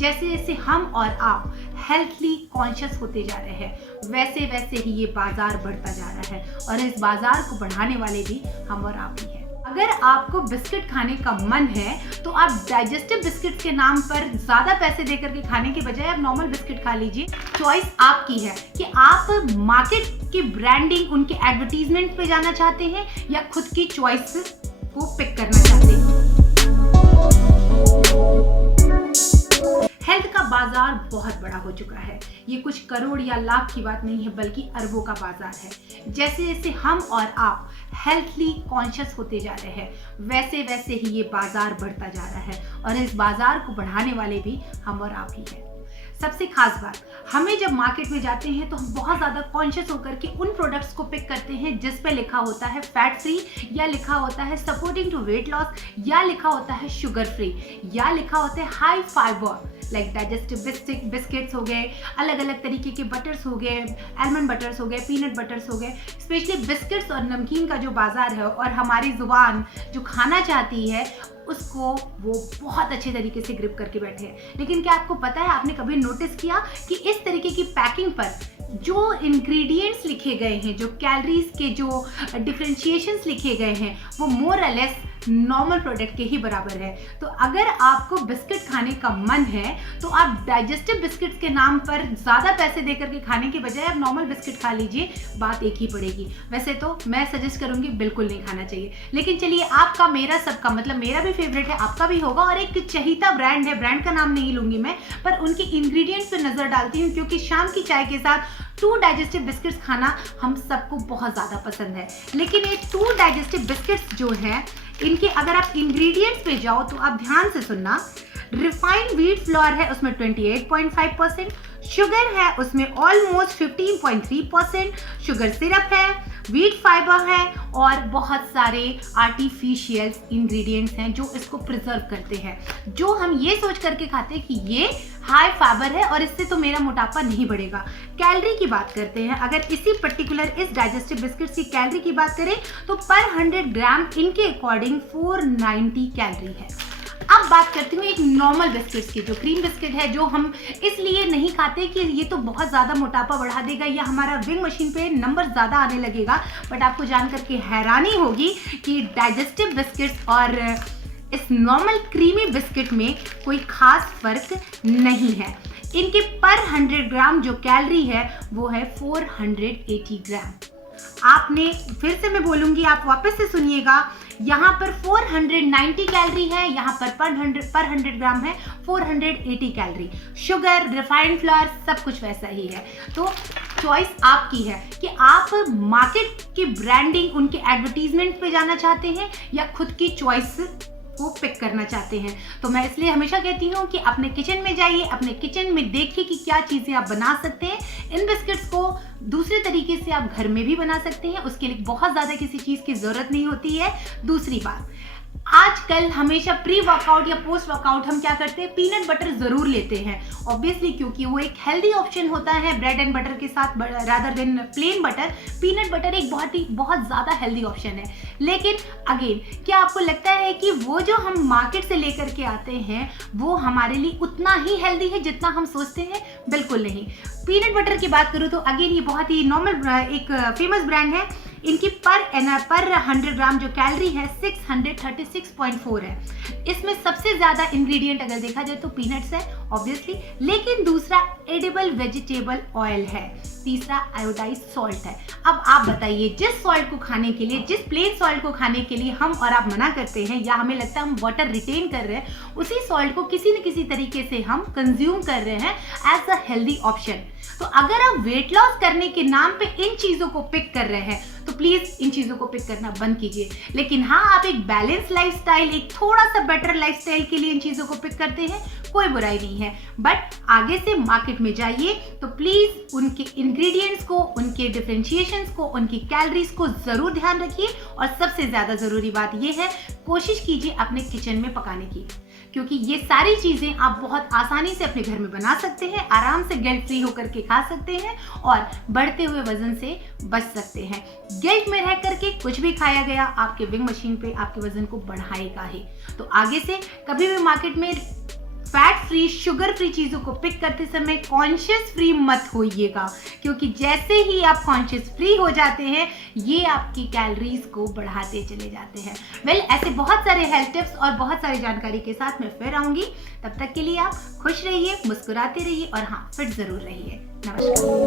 जैसे जैसे हम और आप हेल्थली कॉन्शियस होते जा रहे हैं वैसे वैसे ही ये बाजार बढ़ता जा रहा है और इस बाजार को बढ़ाने वाले भी हम और आप ही हैं। अगर आपको बिस्किट खाने का मन है तो आप डाइजेस्टिव बिस्किट के नाम पर ज़्यादा पैसे देकर के खाने के बजाय आप नॉर्मल बिस्किट खा लीजिए। चॉइस आपकी है कि आप मार्केट की ब्रांडिंग, उनके एडवर्टीजमेंट पे जाना चाहते हैं या खुद की चॉइस को पिक करना चाहते हैं। हेल्थ का बाजार बहुत बड़ा हो चुका है। ये कुछ करोड़ या लाख की बात नहीं है बल्कि अरबों का बाजार है। जैसे जैसे हम और आप हेल्थली कॉन्शियस होते जा रहे हैं वैसे वैसे ही ये बाजार बढ़ता जा रहा है और इस बाजार को बढ़ाने वाले भी हम और आप ही हैं। सबसे खास बात, हमें जब मार्केट में जाते हैं तो हम बहुत ज़्यादा कॉन्शियस होकर के उन प्रोडक्ट्स को पिक करते हैं जिस पे लिखा होता है फैट फ्री, या लिखा होता है सपोर्टिंग टू वेट लॉस, या लिखा होता है शुगर फ्री, या लिखा होता है high fibre, like digestive biscuits हो गए, अलग अलग तरीके के बटर्स हो गए, आलमंड बटर्स हो गए, पीनट बटर्स हो गए। स्पेशली बिस्किट्स और नमकीन का जो बाजार है और हमारी जुबान जो खाना चाहती है उसको वो बहुत अच्छे तरीके से ग्रिप करके बैठे हैं। लेकिन क्या आपको पता है, आपने कभी नोटिस किया कि इस तरीके की पैकिंग पर जो इंग्रेडिएंट्स लिखे गए हैं, जो कैलोरीज के जो डिफरेंशिएशंस लिखे गए हैं, वो मोर और लेस नॉर्मल प्रोडक्ट के ही बराबर है। तो अगर आपको बिस्किट खाने का मन है तो आप डाइजेस्टिव बिस्किट्स के नाम पर ज़्यादा पैसे देकर के खाने के बजाय आप नॉर्मल बिस्किट खा लीजिए, बात एक ही पड़ेगी। वैसे तो मैं सजेस्ट करूंगी बिल्कुल नहीं खाना चाहिए, लेकिन चलिए आपका, मेरा, सबका, मतलब मेरा भी फेवरेट है, आपका भी होगा, और एक चहीता ब्रांड है, ब्रांड का नाम नहीं लूंगी मैं, पर उनके इंग्रेडिएंट्स पे नजर डालती हूँ क्योंकि शाम की चाय के साथ 2 डाइजेस्टिव बिस्किट्स खाना हम सबको बहुत ज़्यादा पसंद है। लेकिन ये 2 डाइजेस्टिव बिस्किट्स जो है, इनके अगर आप इंग्रेडिएंट्स पे जाओ तो आप ध्यान से सुनना। रिफाइंड व्हीट फ्लोर है उसमें 28.5%, शुगर है उसमें ऑलमोस्ट 15.3%, शुगर सिरप है, व्हीट फाइबर है और बहुत सारे आर्टिफिशियल इंग्रेडिएंट्स हैं जो इसको प्रिजर्व करते हैं, जो हम ये सोच करके खाते हैं कि ये हाई फाइबर है और इससे तो मेरा मोटापा नहीं बढ़ेगा। कैलोरी की बात करते हैं, अगर इसी पर्टिकुलर इस डाइजेस्टिव बिस्किट्स की कैलोरी की बात करें तो पर 100 ग्राम इनके अकॉर्डिंग 490 कैलोरी है। अब बात करती हूँ एक नॉर्मल बिस्किट्स की, जो क्रीम बिस्किट है, जो हम इसलिए नहीं खाते कि ये तो बहुत ज़्यादा मोटापा बढ़ा देगा या हमारा विंग मशीन पे नंबर ज़्यादा आने लगेगा। बट आपको जानकर के हैरानी होगी कि डाइजेस्टिव बिस्किट्स और इस नॉर्मल क्रीमी बिस्किट में कोई खास फर्क नहीं है। इनके पर 100 ग्राम जो कैलोरी है वो है 480 ग्राम। आपने, फिर से मैं बोलूँगी, आप वापस से सुनिएगा, यहाँ पर 490 कैलोरी है, यहाँ पर 100 ग्राम है 480 कैलोरी। शुगर, रिफाइंड फ्लोर, सब कुछ वैसा ही है। तो चॉइस आपकी है कि आप मार्केट की ब्रांडिंग, उनके एडवर्टीजमेंट पे जाना चाहते हैं या खुद की चॉइस को पिक करना चाहते हैं। तो मैं इसलिए हमेशा कहती हूँ कि अपने किचन में जाइए, अपने किचन में देखिए कि क्या चीज़ें आप बना सकते हैं। इन बिस्किट्स को दूसरे तरीके से आप घर में भी बना सकते हैं, उसके लिए बहुत ज़्यादा किसी चीज़ की ज़रूरत नहीं होती है। दूसरी बात, आजकल हमेशा प्री वर्कआउट या पोस्ट वर्कआउट हम क्या करते हैं, पीनट बटर ज़रूर लेते हैं, ऑब्वियसली, क्योंकि वो एक हेल्दी ऑप्शन होता है ब्रेड एंड बटर के साथ, rather than plain butter. Peanut butter एक बहुत ज़्यादा हेल्दी ऑप्शन है। लेकिन अगेन, क्या आपको लगता है कि वो जो हम मार्केट से लेकर के आते हैं वो हमारे लिए उतना ही हेल्दी है जितना हम सोचते हैं? बिल्कुल नहीं। पीनट बटर की बात करूँ तो अगेन ये बहुत ही नॉर्मल, एक फेमस ब्रांड है। इनकी पर 100 ग्राम जो कैलोरी है 636.4 है। इसमें सबसे ज़्यादा इंग्रेडिएंट अगर देखा जाए तो पीनट्स है ऑब्वियसली, लेकिन दूसरा एडिबल वेजिटेबल ऑयल है, तीसरा आयोडाइज्ड सॉल्ट है। अब आप बताइए, जिस सॉल्ट को खाने के लिए, जिस प्लेन सॉल्ट को खाने के लिए हम और आप मना करते हैं या हमें लगता है हम वाटर रिटेन कर रहे हैं, उसी सॉल्ट को किसी न किसी तरीके से हम कंज्यूम कर रहे हैं एज अ हेल्दी ऑप्शन। तो अगर आप वेट लॉस करने के नाम पे इन चीज़ों को पिक कर रहे हैं तो प्लीज़ इन चीज़ों को पिक करना बंद कीजिए। लेकिन हाँ, आप एक बैलेंस लाइफस्टाइल, एक थोड़ा सा बेटर लाइफस्टाइल के लिए इन चीज़ों को पिक करते हैं, कोई बुराई नहीं है। बट आगे से मार्केट में जाइए तो प्लीज़ उनके इंग्रेडिएंट्स को, उनके डिफरेंशिएशंस को, उनकी कैलोरीज को ज़रूर ध्यान रखिए। और सबसे ज़्यादा ज़रूरी बात यह है, कोशिश कीजिए अपने किचन में पकाने की, क्योंकि ये सारी चीज़ें आप बहुत आसानी से अपने घर में बना सकते हैं, आराम से गिल्ट फ्री होकर के खा सकते हैं और बढ़ते हुए वजन से बच सकते हैं। गिल्ट में रह करके कुछ भी खाया गया आपके विंग मशीन पे आपके वजन को बढ़ाएगा ही। तो आगे से कभी भी मार्केट में फैट फ्री, शुगर फ्री चीज़ों को पिक करते समय कॉन्शियस फ्री मत होइएगा, क्योंकि जैसे ही आप कॉन्शियस फ्री हो जाते हैं ये आपकी कैलोरीज को बढ़ाते चले जाते हैं। ऐसे बहुत सारे हेल्थ टिप्स और बहुत सारी जानकारी के साथ मैं फिर आऊँगी। तब तक के लिए आप खुश रहिए, मुस्कुराते रहिए और हाँ, फिट ज़रूर रहिए। नमस्कार।